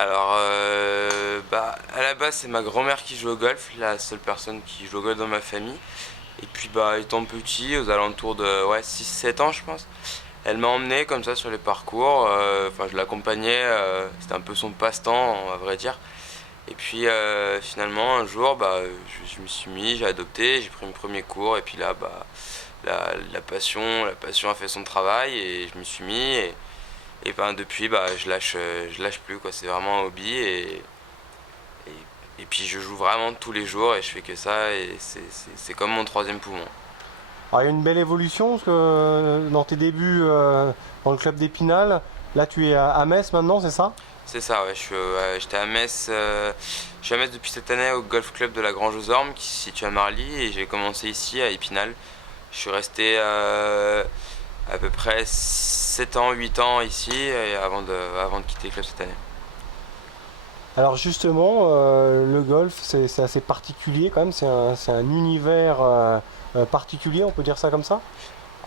Alors, à la base, c'est ma grand-mère qui joue au golf, la seule personne qui joue au golf dans ma famille. Et puis, étant petit, aux alentours de 6-7 ans, je pense, elle m'a emmené comme ça sur les parcours. Enfin, je l'accompagnais, c'était un peu son passe-temps, à vrai dire. Et puis, finalement, un jour, je me suis mis, j'ai adopté, j'ai pris mes premiers cours. Et puis là, la passion a fait son travail et je me suis mis. Et depuis, je lâche plus, quoi. C'est vraiment un hobby et puis je joue vraiment tous les jours et je fais que ça et c'est comme mon troisième poumon. Alors, il y a une belle évolution parce que dans tes débuts dans le club d'Épinal, là tu es à Metz maintenant, c'est ça? C'est ça, ouais. J'étais à Metz, je suis à Metz depuis cette année au golf club de la Grange aux Ormes qui se situe à Marly et j'ai commencé ici à Épinal. Je suis resté à peu près 7 ans, 8 ans ici avant de quitter le club cette année. Alors justement, le golf, c'est assez particulier quand même, c'est un univers particulier, on peut dire ça comme ça?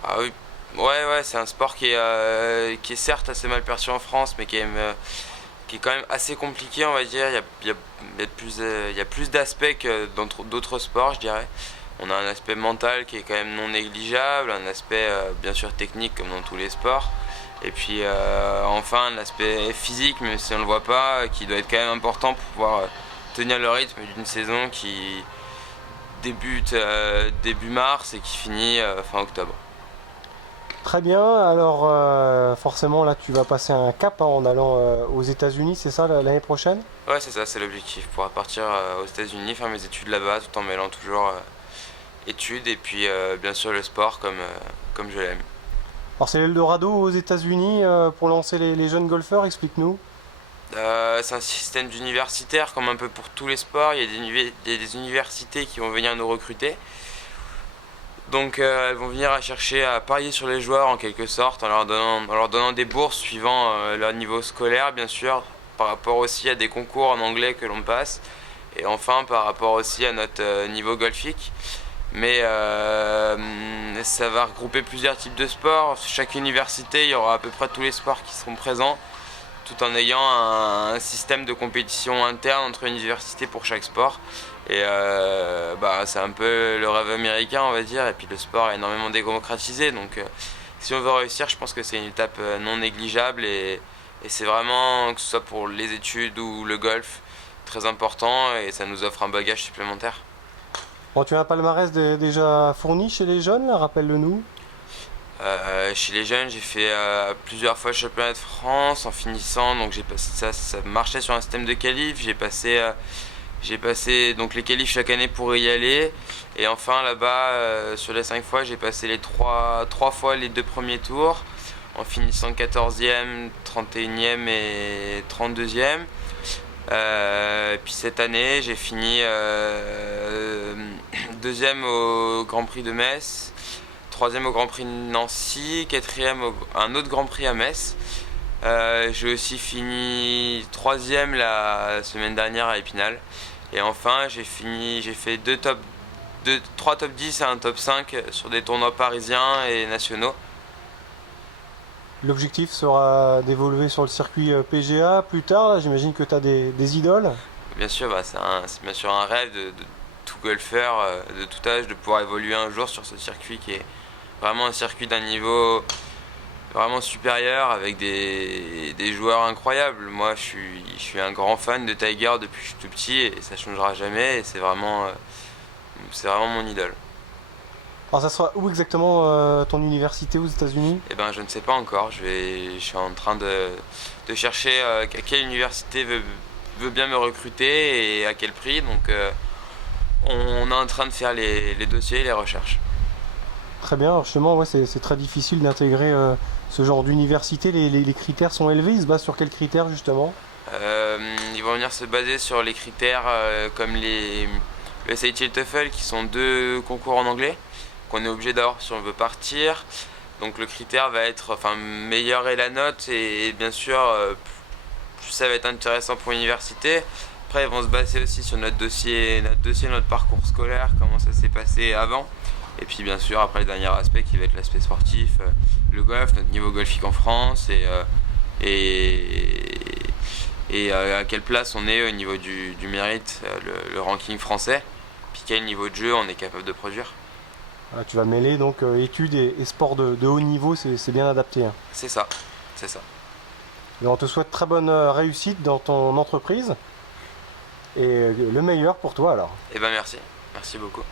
Ah oui, ouais, ouais, c'est un sport qui est certes assez mal perçu en France, mais qui est quand même assez compliqué, on va dire. Il y a plus d'aspects que dans d'autres sports, je dirais. On a un aspect mental qui est quand même non négligeable, un aspect bien sûr technique comme dans tous les sports. Et puis enfin un aspect physique, même si on ne le voit pas, qui doit être quand même important pour pouvoir tenir le rythme d'une saison qui débute début mars et qui finit fin octobre. Très bien, alors forcément là tu vas passer un cap hein, en allant aux États-Unis, c'est ça l'année prochaine? Ouais, c'est ça, c'est l'objectif, pouvoir partir aux États-Unis, faire mes études là-bas tout en mêlant toujours études et puis bien sûr le sport comme je l'aime. Alors c'est l'Eldorado aux États-Unis pour lancer les jeunes golfeurs, explique-nous. C'est un système d'universitaire comme un peu pour tous les sports. Il y a des universités qui vont venir nous recruter. Donc elles vont venir à chercher à parier sur les joueurs en quelque sorte en leur donnant des bourses suivant leur niveau scolaire bien sûr, par rapport aussi à des concours en anglais que l'on passe et enfin par rapport aussi à notre niveau golfique. Mais ça va regrouper plusieurs types de sports. Chaque université, il y aura à peu près tous les sports qui seront présents tout en ayant un système de compétition interne entre universités pour chaque sport. Et c'est un peu le rêve américain, on va dire. Et puis le sport est énormément démocratisé. Donc si on veut réussir, je pense que c'est une étape non négligeable. Et c'est vraiment, que ce soit pour les études ou le golf, très important. Et ça nous offre un bagage supplémentaire. Bon, tu as un palmarès déjà fourni chez les jeunes, là, rappelle-le-nous. Chez les jeunes, j'ai fait plusieurs fois le championnat de France en finissant. Donc j'ai passé ça marchait sur un système de qualif. J'ai passé donc les qualifs chaque année pour y aller. Et enfin là-bas, sur les 5 fois, j'ai passé les 3 fois les 2 premiers tours en finissant 14e, 31e et 32e. Et puis cette année, j'ai fini deuxième au Grand Prix de Metz, troisième au Grand Prix de Nancy, quatrième un autre Grand Prix à Metz. J'ai aussi fini troisième la semaine dernière à Épinal. Et enfin, j'ai fait trois top 10 et un top 5 sur des tournois parisiens et nationaux. L'objectif sera d'évoluer sur le circuit PGA plus tard, là, j'imagine que tu as des idoles. Bien sûr, c'est bien sûr un rêve de tout golfeur de tout âge de pouvoir évoluer un jour sur ce circuit qui est vraiment un circuit d'un niveau vraiment supérieur avec des joueurs incroyables. Moi, je suis un grand fan de Tiger depuis que je suis tout petit et ça changera jamais. Et c'est vraiment mon idole. Alors ça sera où exactement ton université aux États-Unis? Eh ben, je ne sais pas encore. Je suis en train de chercher à quelle université veut bien me recruter et à quel prix. Donc, on est en train de faire les dossiers et les recherches. Très bien, alors justement, ouais, c'est très difficile d'intégrer ce genre d'université. Les critères sont élevés, ils se basent sur quels critères justement? Ils vont venir se baser sur les critères comme le SAT et le TOEFL qui sont deux concours en anglais qu'on est obligé d'avoir si on veut partir. Donc le critère va être enfin meilleur est la note et bien sûr plus ça va être intéressant pour l'université. Après ils vont se baser aussi sur notre parcours scolaire, comment ça s'est passé avant. Et puis bien sûr après le dernier aspect qui va être l'aspect sportif, le golf, notre niveau golfique en France et, et à quelle place on est au niveau du mérite, le ranking français, puis quel niveau de jeu on est capable de produire. Ah, tu vas mêler donc études et sport de haut niveau, c'est bien adapté, hein. C'est ça, c'est ça. Et on te souhaite très bonne réussite dans ton entreprise et le meilleur pour toi alors. Et ben merci, merci beaucoup.